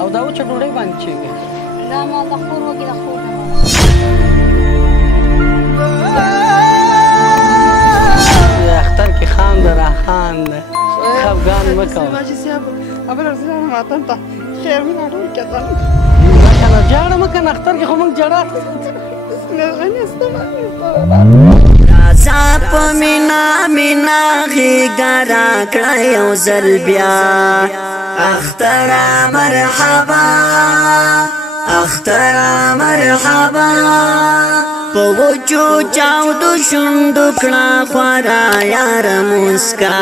او دا وچه ډوډۍ باندې چیږي دا مال د خور وکړي د خور اختر کې خان ده را خان ده خفګان مه کوه ماجي صاحب اول ارزلانه وطن ته خیر مې راټول کړل دا کنه جاړه مه کنه اختر کې خو موږ جړه رازا په مینا مینا غېږه راکړه یو ځل بیا اختره مرحبا اختره مرحبا په وچو چاودو شونډو کړه خورا یار مسکا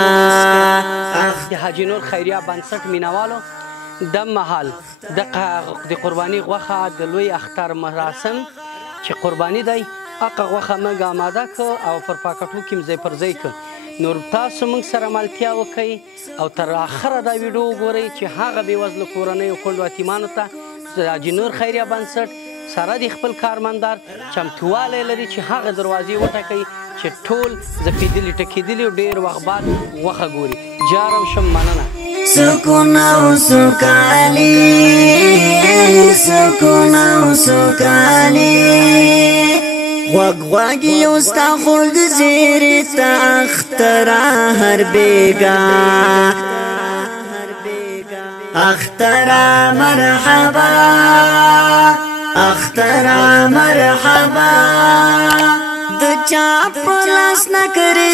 د حاجي نور خیریه بنسټ مینوالو د مهال د قرباني غوښه د لوی اختر مراسم چې قرباني دی هغه غوښه موږ اماده کړه او پر پاکټو کې ځای پر ځای کړه نور تاسو موږ سره ملتیا وکړئ او تر اخره دا ویډیو وګورئ چې هغه بېوزله کورنیو کونډو یتیمانو ته د حاجي نور خیریه بنسټ سره د خپل کارمندار چمتوالی لري چې هغه دروازې وټکئ چې ټول زپېدلي ټکېدلي او ډېر وخت بعد غوښه ګوري جارم شم مننه سکون او سوکالی سکون او سوکالی غوږ غوږ یو ستا خلد زیرې ته اختره هر بیګا اختره مرحبا اختره مرحبا د چا په لاس نه کرې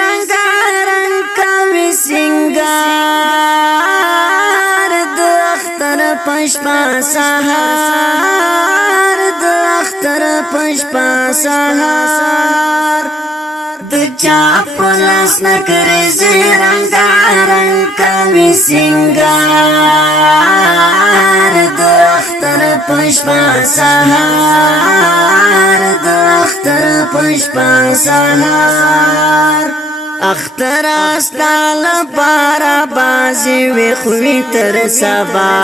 رنګارنګ کوي سینګار د اختر په شپه سهار د اختر په شپه سهار د چا په لاس نه کرې رنګارنګ کوي سینګار د اختر په شپه سهار د اختر په شپه سهار اختر استا لپاره بازي وي خوي تر سبا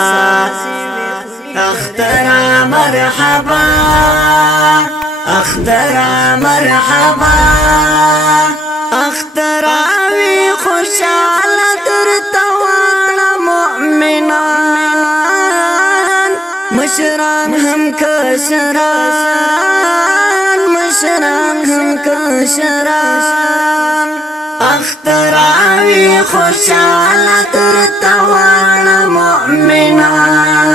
اختر مرحبا اختر مرحبا اختر وي خوشاله درته وکړه مؤمنان مشران هم کشران مشران هم کشران اختر وي خوشاله درته وکړه مؤمنان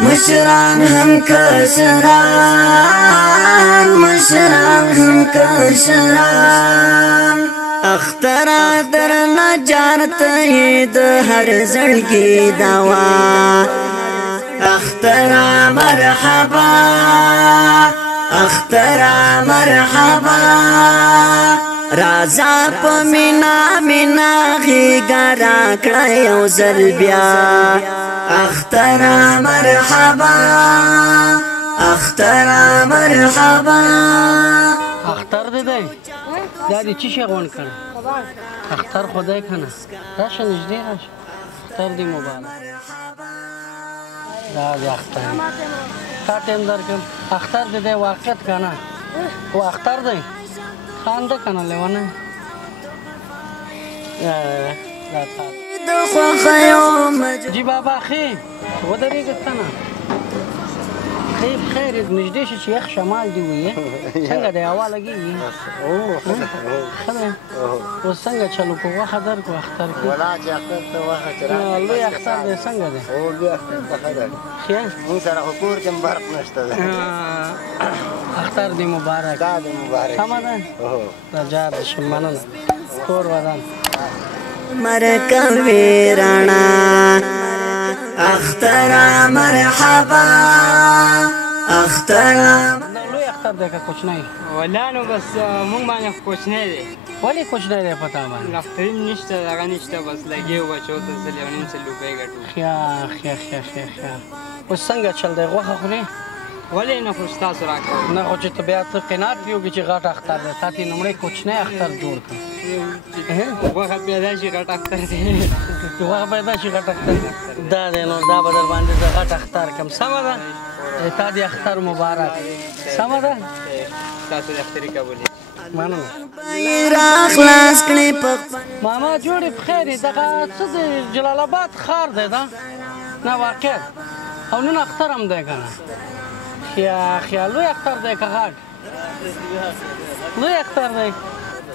مشران هم کشران مشران هم کشران اختر درنه جارته د هر زړګي دوا اختر مرحبا اختر مرحبا رازا په مینا مینا غېږه راکړه یو ځل بیا اختر مرحبا اختر مرحبا اختر دې دی دا دې څه شی غونډ کړی اختر خدای کنه راشه نږدې راشه اختر دې مبارک دا دې اختر تا ټیم درکړم اختر دې دی واقعیت کنه و اختر دی خانده کنه لیونه جی بابا خی ودرېږه کنه خیر خیر نږدې شي چې یخ شمال دی وي څنګه دی هوا لګېږي ښه دی اوس څنګه چلو کو غوښه درکړو اختر کې لوی اختر دی څنګه دی لوی اختر ته ښه دی مونږ سره خو کور کې برق نشته دی اختر دی مبارک دا دی مبارک سمه ده دا جار دې شم مننه کور ودان مرکوي رانا اختر مرحبا اختر لوی اختر دی که کوچنی ولا نو بس مونږ باندې کوچنی دی ولې کوچنی دی په تا باندې اختریم نشته دغه نشته بس لګي بچو ته سل یو نیم سل روپۍ ګټو ښه اوس څنګه چل دی غوښه خورې ولې نه خو ستاسو راکړه نه خو چې ته بیا ته قناعت وکړې چې غټ اختر دی تا تې لومړی کوچنی اختر جوړ کړه غوښه پیدا شي غټ اختر دی غوښه پیدا شي غټ اختر دا دی نو دا به در باندې زه غټ اختر کړم سمه ده تا دې اختر مبارک سمه ده ستاسو د اختري قبولې مننه خلاص کړې په ماما جوړې په خیر دغه څه دی جلال آباد ښار دی دا نه واقعا او نن اختر هم دی که نه خیال لوی اختر دی که غټ لوی اختر دی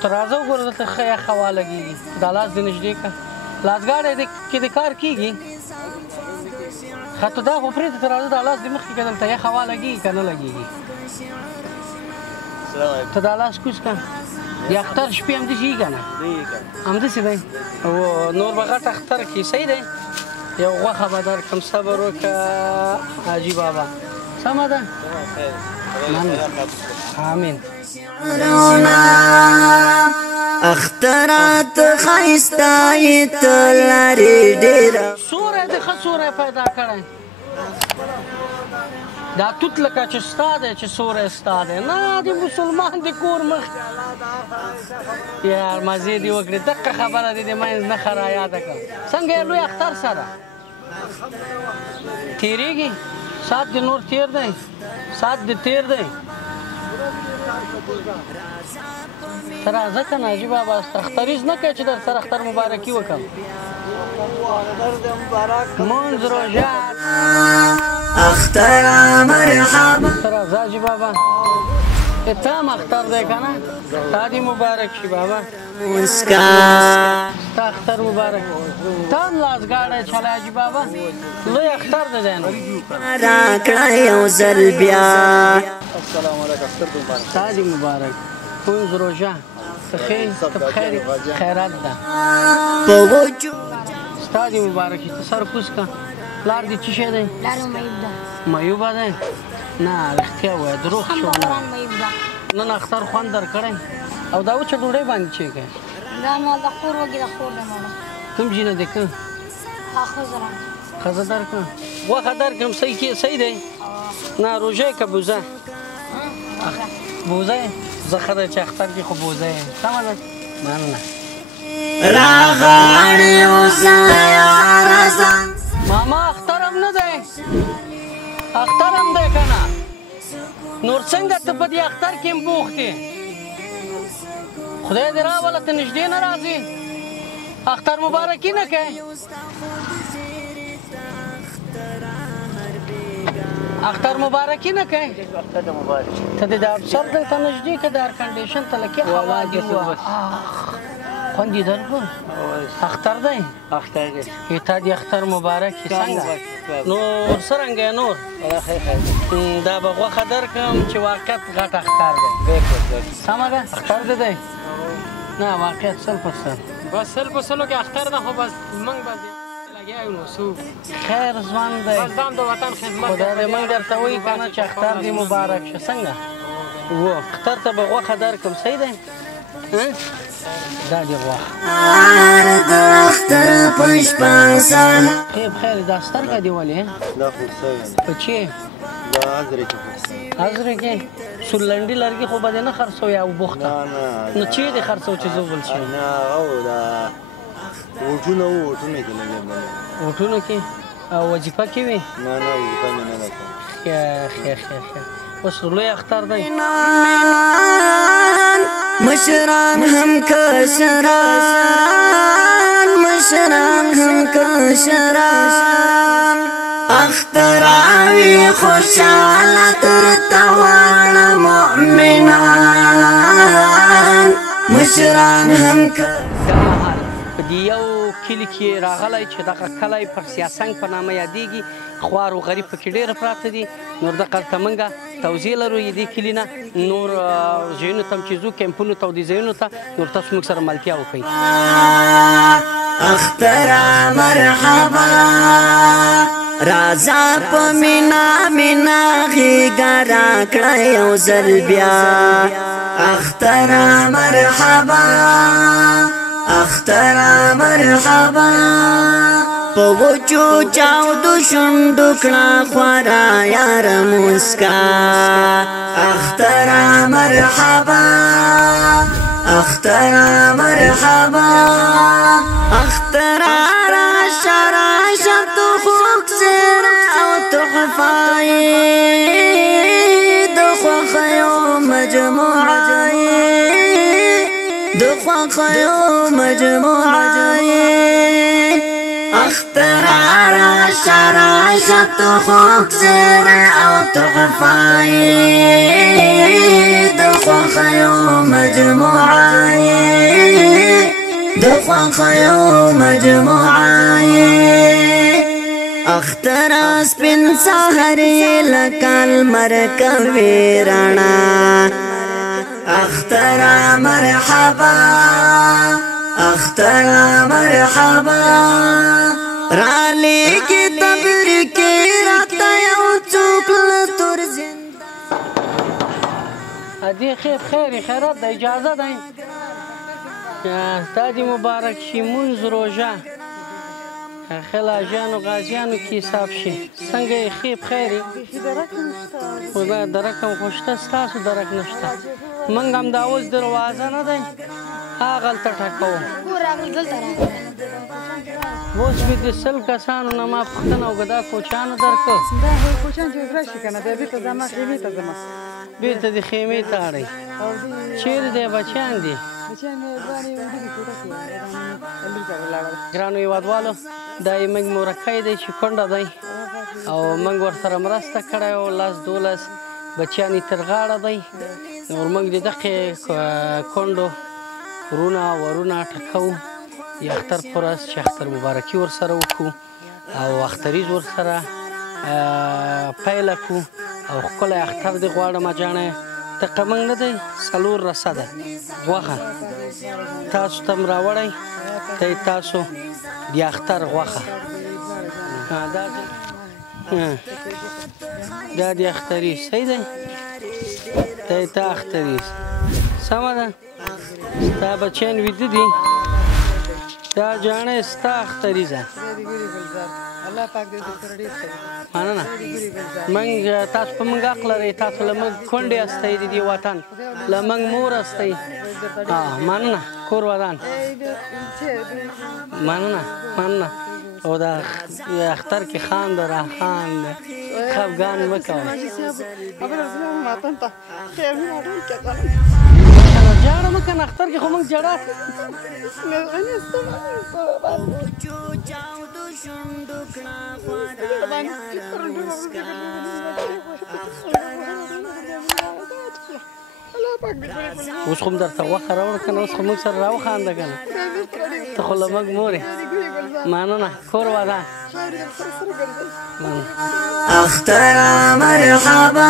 ته راځه وګوره دلته ښه یخ هوا لګېږي دا لاس دې نږدې کړه لاسګاډی کې د کار کېږي ښه ته دا خو پرېږده ته راځه دا لاس دې مخکې کړه دلته یخ هوا لګېږي که نه لګېږي ته دا لاس کوز کړه د اختر شپې همداسې وي که نه همداسې دی نور به غټ اختر کې صحیح دی یو غوښه به درکړم صبر وکړه حاجي بابا سمه ده آمین اخترات خیستای تلاری ډیر سوری د ښه سوری پیدا کړی دا توت لکه چې ستا دی چې سوری ستا دی نه د مسلمان د کور مخ یار مزې دې وکړې دقه خبره دې د منځ نښه رایاده کړه څنګه یې لوی اختر سره تېرېږي ساعت دې نور تېر دی ساعت دې تېر دی ته راځه که نه حاجي بابا اختریز نه کوې چې در سره اختر مبارکي وکړم مونځ روژه اختر مرحبا ته راځه حاجي بابا ته هم اختر دی که نه تا دې مبارک شي بابا مسکا ستا اختر مبارک ته هم لاسګاډی چلی حاجي بابا لوی اختر دی دی نو راکړه یو ځل بیا ستا دې مبارک مونځ روژه ته ښې ته په خیر خیرات ده په وجود ستا دې مبارک شي ته سر کوز که پلار دې څه شی دی پلار مې معیوب ده معیوبه دی نه رښتیا ووایه دروغ هم شو بغران معیوب ده نن اختر خوند درکړی او دا وچه ډوډۍ باندې چې کوې دا نو د خور وږي د خور ده ماله کوم جینه دی که ښځه راغله ښځه درکړه غوښه درکړم صحیح دی نه روژه که بوزه بوزه یې زه ښه دی چې اختر کې خو بوزه یې سمه ده مننه راغاړې اوسه یاره ماما اختر هم نه دی اختر هم دی که نه نور څنګه ته په دې اختر کې هم بوخت یې خدای دې راوله ته نږدې نه راځې اختر مبارکي نه کوې اختر مبارکي نه کوې ته دې د افسر دلته نږدې که د ایر کنډیشن ته لکې هوا دې وه خوند یې درکړ اختر دی اختر دی تا دې اختر مبارک وي څنګه نور څرنګه یې نور دا به غوښه درکړم چې واقعیت غټ اختر دی سمه ده اختر دې دی نه واقعیت 100% بس 100% کې اختر ده خو بس موږ به لګیا یو نو څو خیر ژوند دی بس دا هم د وطن خدمت خدای دې موږ درته وایي که نه چې اختر دې مبارک شه څنګه اختر ته به غوښه درکړم صحیح دی دا دې غوښه د اختر په شپه سهار خیر دا سترګه دې ولې دا خو څه په چی دا حضرې کې حضرې کې سورلنډي لرګي خو به دې نه خرڅوي او بوخته نه نو چی دې خرڅو چې زوبل شي نه او دا وټونه کې لګیا وټونو کې او وظیفه کې وي نه وظیفه مې نه ده خیر اوس لوی اختر دی مشران هم کشران اختر آوی خوشحاله تر توان مؤمنان مشران هم په دې یو کلي کې راغلی چې دغه کلی پر سیاسنګ په نامه یادېږي خوار و غریب پکې ډېر پراته دي نور دغه ته موږ توضیح لرو دې کلي نه نور ځایونو ته هم چې ځو کیمپونو ته او دې ځایونو ته نور تاسو موږ سره ملتیا وکړئ اختر مرحبا رازا په مینا غیږه راکړه یو ځل بیا اختر مرحبا په وچو چاودو شونډو کړه خورا یار مسکا اختر مرحبا اختر راشه تو خوږ زیر او تحفایي د خوښیو مجموعه اختر راشه شط خوک زیر او تحفائی دخوا خیو مجموعائی دخوا خیو مجموعائی اختر سپین سحری لکال مرکوی رانا اختر مرحبا اختر مرحبا رالی کی تبریکی راتا یو چوکل تور زند ادي خیر خیرات د اجازه ده تادي مبارک شي منځ روژه خلا جانو غازیانو کې حساب شي څنګه یې خیر خدا درکم خوشته ستاسو درک نشته منګ هم دا اوس دروازه نه دی هغلته ټکوم اوس مې د سل کسانو نه ما پوښتنه وکړه دا کوچیانو درکړه دا کوچیان چې راشي که نه دی بېرته ځه ما خیمې ته ځم بېرته د خیمې ته اړئ چیرې دی بچیان دي بچیان مې ځوانې وړي کوټه کې لور سره ولاړل ګرانو هېوادوالو دا یې موږ مورکۍ دی چې کونډه دی او موږ ورسره مرسته کړی وه 10-12 بچیان یې تر غاړه دی نو موږ د دغې کونډو ورونه ټکوو د اختر په ورځ چې اختر مبارکي ورسره وکړو او اختریز ورسره پیله کړو او ښکلی اختر دې غواړم جانه دقه موږ نه دی 4 رسده غوښه تاسو ته م راوړی دی تاسو د اختر غوښه دا د اختریز صحیح دی دی ته اختریز سمه ده ستا بچیان ویده دي دا جاڼه ستا اختریزه الله پاک دې سره ډېر ښه مننه موږ تاسو په موږ حق لرئ تاسو له موږ کونډې هستئ د دې وطن له موږ مور هستئ مننه کور ودان مننه او دا اختر کې خان ده راخان ده خفګان مه کوه جاړه مه کنه اختر کې خو موږ جړه اوس خو م درته غوښه راوړه که نه اوس خو موږ سره راوخانده که نه ته خو له موږ مور یې مننه کور ودان اختر مرحبا